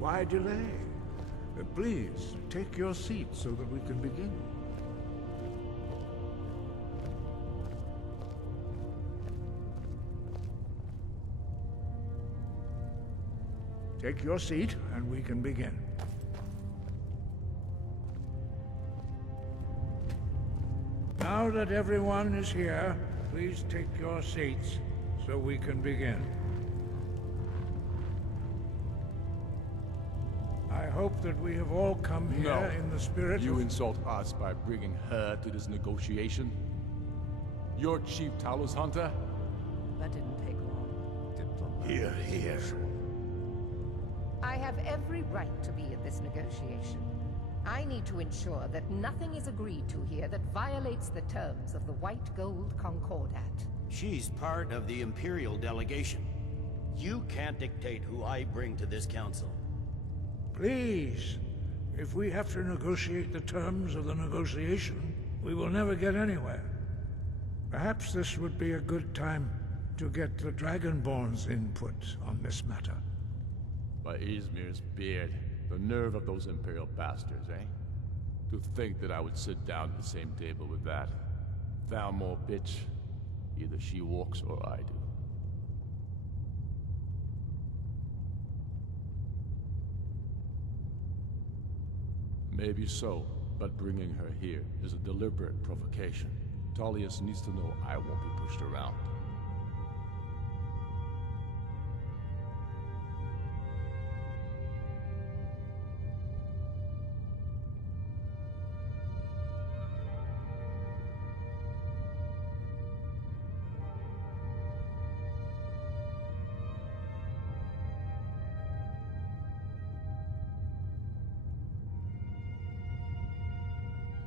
Why delay? Please, take your seat so that we can begin. Take your seat, and we can begin. Now that everyone is here, please take your seats so we can begin. I hope that we have all come here in the spirit You insult us by bringing her to this negotiation? You're Chief Talos Hunter? That didn't take long. Here, here. I have every right to be at this negotiation. I need to ensure that nothing is agreed to here that violates the terms of the White Gold Concordat. She's part of the Imperial delegation. You can't dictate who I bring to this council. Please, if we have to negotiate the terms of the negotiation, we will never get anywhere. Perhaps this would be a good time to get the Dragonborn's input on this matter. By Izmir's beard, the nerve of those Imperial bastards, eh? To think that I would sit down at the same table with that. Thalmor bitch. Either she walks or I do. Maybe so, but bringing her here is a deliberate provocation. Tullius needs to know I won't be pushed around.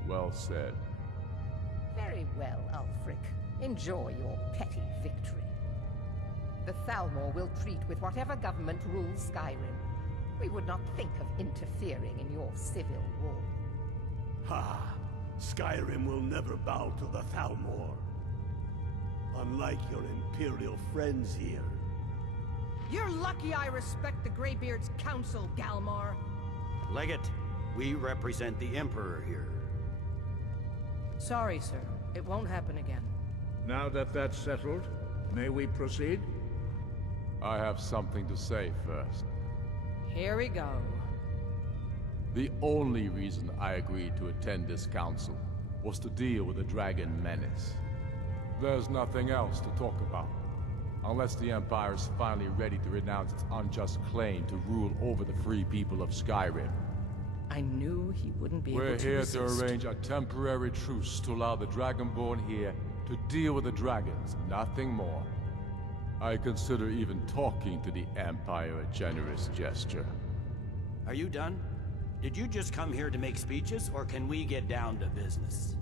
Well said. Very well, Ulfric. Enjoy your petty victory. The Thalmor will treat with whatever government rules Skyrim. We would not think of interfering in your civil war. Ha! Skyrim will never bow to the Thalmor. Unlike your Imperial friends here. You're lucky I respect the Greybeard's counsel, Galmar. Legate, we represent the Emperor here. Sorry, sir. It won't happen again. Now that that's settled, may we proceed? I have something to say first. Here we go. The only reason I agreed to attend this council was to deal with the Dragon Menace. There's nothing else to talk about. Unless the Empire is finally ready to renounce its unjust claim to rule over the free people of Skyrim. I knew he wouldn't be able to We're here resist. to arrange a temporary truce to allow the Dragonborn here to deal with the dragons, nothing more. I consider even talking to the Empire a generous gesture. Are you done? Did you just come here to make speeches, or can we get down to business?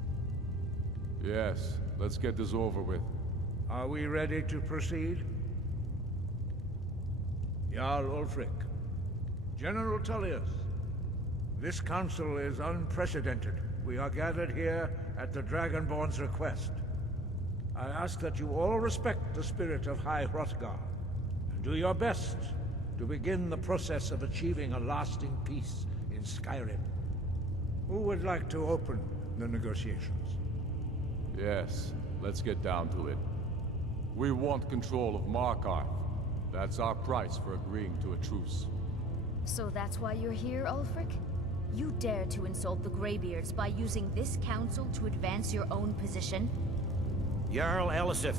Yes, let's get this over with. Are we ready to proceed? Jarl Ulfric. General Tullius. This council is unprecedented. We are gathered here at the Dragonborn's request. I ask that you all respect the spirit of High Hrothgar, and do your best to begin the process of achieving a lasting peace in Skyrim. Who would like to open the negotiations? Yes, let's get down to it. We want control of Markarth. That's our price for agreeing to a truce. So that's why you're here, Ulfric? You dare to insult the Greybeards by using this council to advance your own position? Jarl Elisif.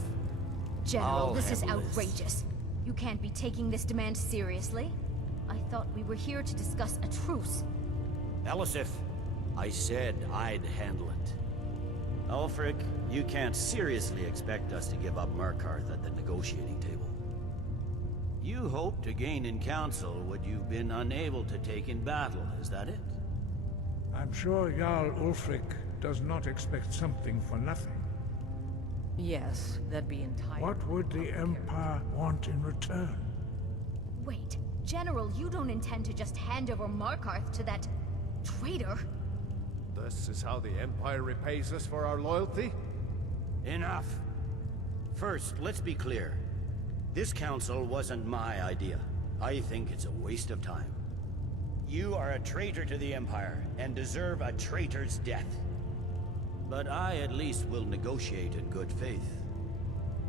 General, I'll this is handle this. outrageous. You can't be taking this demand seriously. I thought we were here to discuss a truce. Elisif, I said I'd handle it. Ulfric, you can't seriously expect us to give up Markarth at the negotiating table. You hoped to gain in council what you've been unable to take in battle, is that it? I'm sure Jarl Ulfric does not expect something for nothing. Yes, that'd be entirely... What would the Empire want in return? Wait, General, you don't intend to just hand over Markarth to that... traitor? This is how the Empire repays us for our loyalty? Enough. First, let's be clear. This council wasn't my idea. I think it's a waste of time. You are a traitor to the Empire, and deserve a traitor's death. But I at least will negotiate in good faith.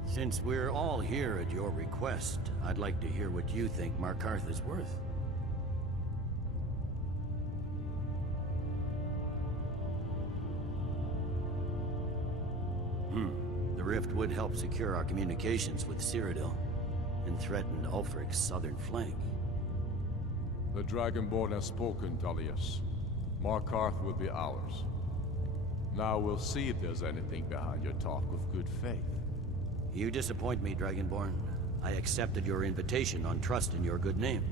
Since we're all here at your request, I'd like to hear what you think Markarth is worth. The rift would help secure our communications with Cyrodiil, and threaten Ulfric's southern flank. The Dragonborn has spoken, Tullius. Markarth will be ours. Now we'll see if there's anything behind your talk of good faith. You disappoint me, Dragonborn. I accepted your invitation on trust in your good name.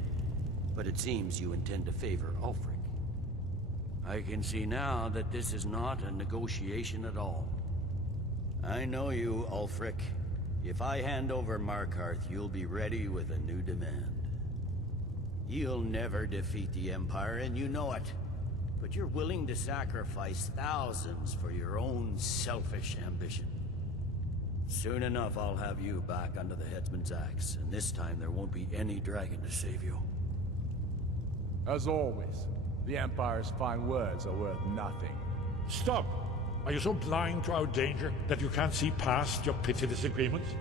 But it seems you intend to favor Ulfric. I can see now that this is not a negotiation at all. I know you, Ulfric. If I hand over Markarth, you'll be ready with a new demand. You'll never defeat the Empire, and you know it. But you're willing to sacrifice thousands for your own selfish ambition. Soon enough, I'll have you back under the headsman's axe, and this time there won't be any dragon to save you. As always, the Empire's fine words are worth nothing. Stop! Are you so blind to our danger that you can't see past your petty disagreements?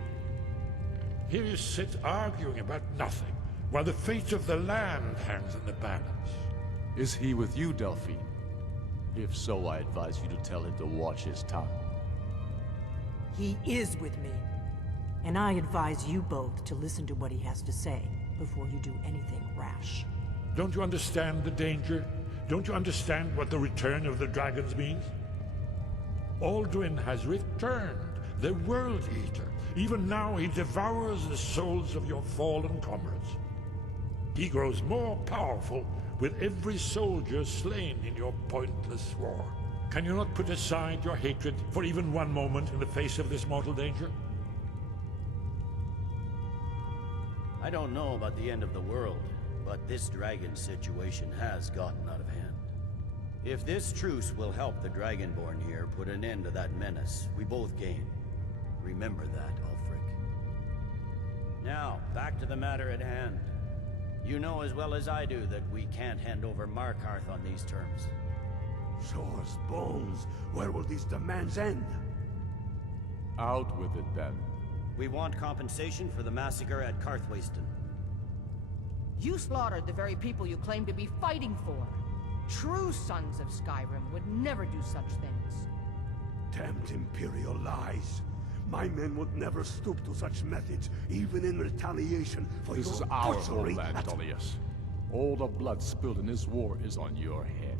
Here you sit arguing about nothing, while the fate of the land hangs in the balance. Is he with you, Delphine? If so, I advise you to tell him to watch his tongue. He is with me. And I advise you both to listen to what he has to say before you do anything rash. Don't you understand the danger? Don't you understand what the return of the dragons means? Alduin has returned, the World Eater. Even now he devours the souls of your fallen comrades. He grows more powerful with every soldier slain in your pointless war. Can you not put aside your hatred for even one moment in the face of this mortal danger? I don't know about the end of the world, but this dragon situation has gotten out of hand. If this truce will help the Dragonborn here put an end to that menace, we both gain. Remember that, Ulfric. Now, back to the matter at hand. You know as well as I do that we can't hand over Markarth on these terms. Show us bones. Where will these demands end? Out with it, then. We want compensation for the massacre at Karthwasten. You slaughtered the very people you claim to be fighting for. True sons of Skyrim would never do such things. Damned Imperial lies. My men would never stoop to such methods, even in retaliation for This your is our butchery homeland, at- Tullius. All the blood spilled in this war is on your head.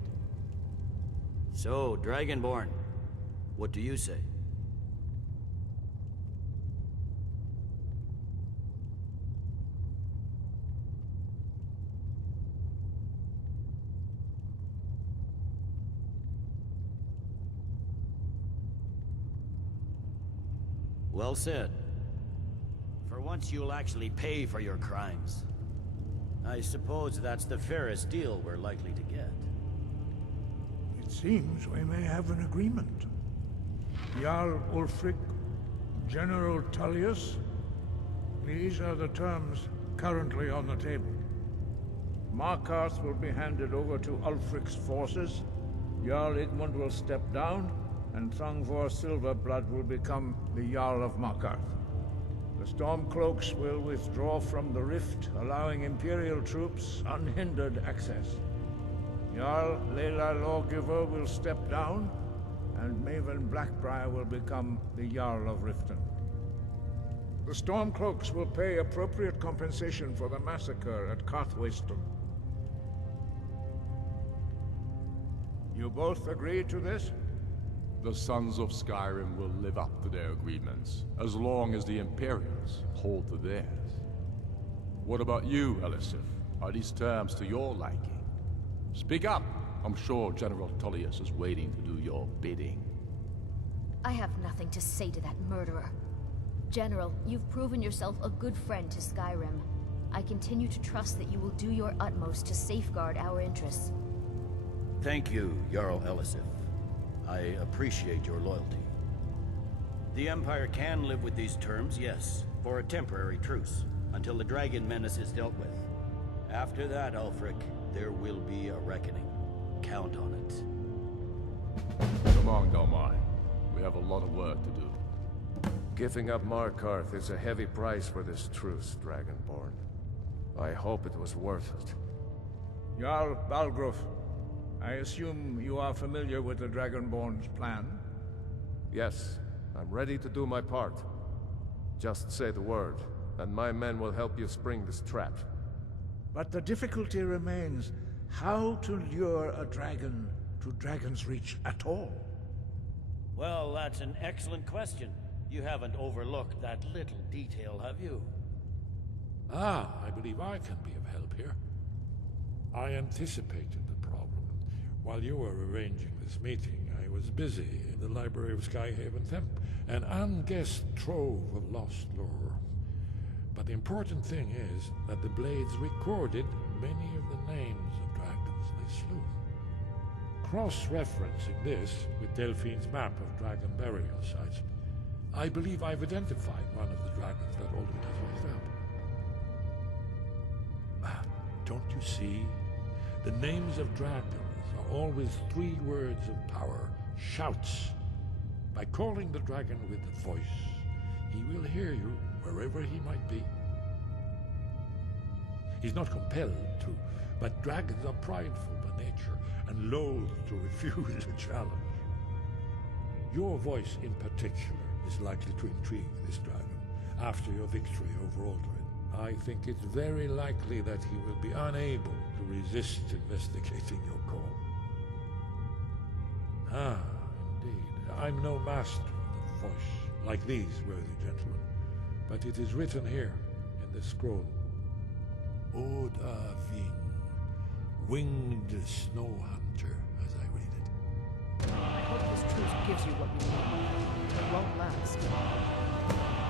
So, Dragonborn, what do you say? Well said. For once you'll actually pay for your crimes. I suppose that's the fairest deal we're likely to get. It seems we may have an agreement. Jarl Ulfric, General Tullius, these are the terms currently on the table. Markarth will be handed over to Ulfric's forces, Jarl Igmund will step down, and Thongvor Silverblood will become the Jarl of Markarth. The Stormcloaks will withdraw from the rift, allowing Imperial troops unhindered access. Jarl Layla Lawgiver will step down, and Maven Blackbriar will become the Jarl of Riften. The Stormcloaks will pay appropriate compensation for the massacre at Karthwasten. You both agree to this? The Sons of Skyrim will live up to their agreements, as long as the Imperials hold to theirs. What about you, Elisif? Are these terms to your liking? Speak up! I'm sure General Tullius is waiting to do your bidding. I have nothing to say to that murderer. General, you've proven yourself a good friend to Skyrim. I continue to trust that you will do your utmost to safeguard our interests. Thank you, Jarl Elisif. I appreciate your loyalty. The Empire can live with these terms, yes, for a temporary truce, until the dragon menace is dealt with. After that, Ulfric, there will be a reckoning. Count on it. Come on, Galmai. We have a lot of work to do. Giving up Markarth is a heavy price for this truce, Dragonborn. I hope it was worth it. Jarl Balgruuf, I assume you are familiar with the Dragonborn's plan? Yes, I'm ready to do my part. Just say the word, and my men will help you spring this trap. But the difficulty remains how to lure a dragon to Dragon's Reach at all. Well, that's an excellent question. You haven't overlooked that little detail, have you? Ah, I believe I can be of help here. I anticipated the problem. While you were arranging this meeting, I was busy in the library of Skyhaven Temp, an unguessed trove of lost lore. But the important thing is that the Blades recorded many of the names of dragons they slew. Cross-referencing this with Delphine's map of dragon burial sites, I believe I've identified one of the dragons that Alduin has raised up. Don't you see? The names of dragons are always 3 words of power, shouts. By calling the dragon with a voice, he will hear you wherever he might be. He's not compelled to, but dragons are prideful by nature and loath to refuse a challenge. Your voice in particular is likely to intrigue this dragon after your victory over Alduin. I think it's very likely that he will be unable to resist investigating your call. Ah, indeed. I'm no master of the voice, like these worthy gentlemen, but it is written here in this scroll. Oda Ving, winged snow hunter, as I read it. I hope this truce gives you what you need. It won't last.